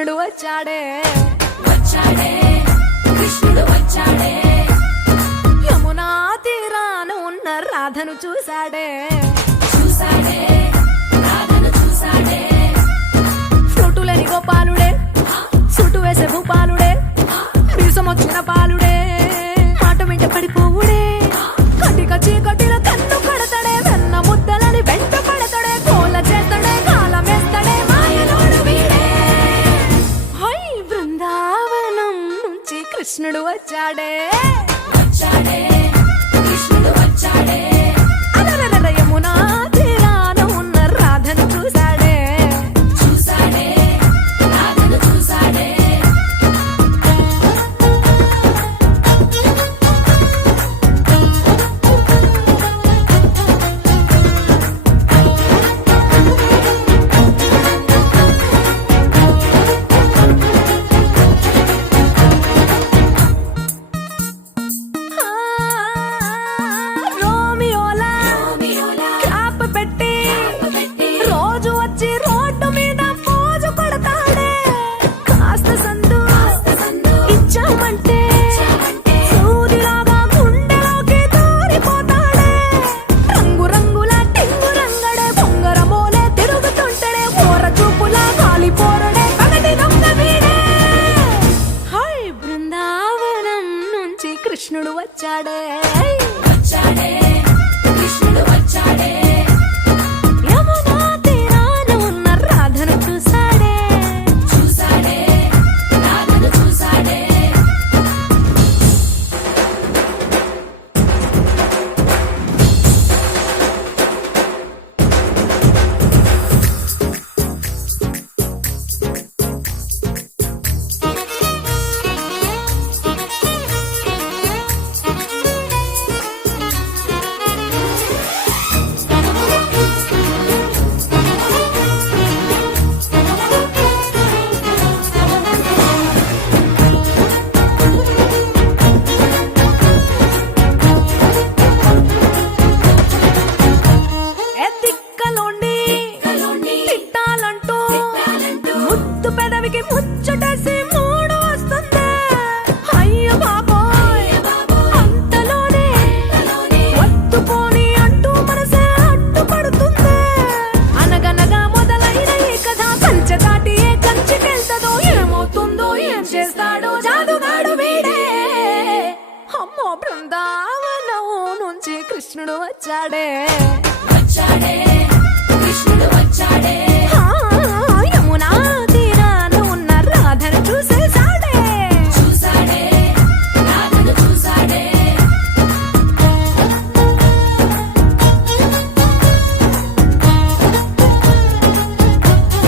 కృష్ణుడు వచ్చాడే వచ్చాడే కృష్ణుడు వచ్చాడే యమునా తీరాన ఉన్న రాధను చూశాడే చూసాడే రాధను చూసాడే ఫ్రూటులని గోపాలుడే సుటు వేసే భూపాలుడే వీసమొచ్చిన పాలుడే మాట వెంట పడిపోవుడే కటిక చీకటిల కన్ను కడతాడే వెన్న ముద్దలని వెంట పడతాడే కోల చేస్తాడే కాలమేస్తాడే మాయలోడు వీడే హై బృందావనం నుంచి కృష్ణుడు వచ్చాడే వచ్చాడే కృష్ణుడు వచ్చాడే అలరలర యమునా తీరాన ఉన్న రాధను చూశాడే చూసాడే రాధను చూసాడే రోమియోలా రోమియోలా క్లాప్ పెట్టి పెట్టి రోజు వచ్చి రోడ్డు మీద పోజు కొడతాడే కాస్త సందు సందు ఇచ్చామంటే ఇచ్చామంటే సూదిలాగా గుండెలోకి దూరిపోతాడే రంగు రంగుల టింగు రంగడే బొంగరమోలే తిరుగుతుంటాడే ఓర చూపులా కాలిపోరడే పగటి దొంగ వీడే హై బృందావనం నుంచి కృష్ణుడు వచ్చాడే వచ్చాడే కృష్ణుడు వచ్చాడే యమునా తీరాన ఉన్న రాధను చూశాడే చూసాడే రాధను చూసాడే ఏ దిక్కలోండి కలోని తిట్టాలంటూ తిట్టాలంటూ ముద్దు పెదవికి ముచ్చటేసి మూడు వస్తుంది అయ్య బాబోయ్ బాబోయ్ అంతలోనే కలోని వత్తుపోని అంటూ మనసే అడ్డుపడుతుంది అనగనగా మొదలైన ఈ కథ కంచె దాటి ఏ కంచెకెళ్తదో ఏమవుతుందో ఏం చేస్తాడో జాదుగాడు వీడే అమ్మో బృందావనం నుంచి కృష్ణుడు వచ్చాడే వచ్చాడే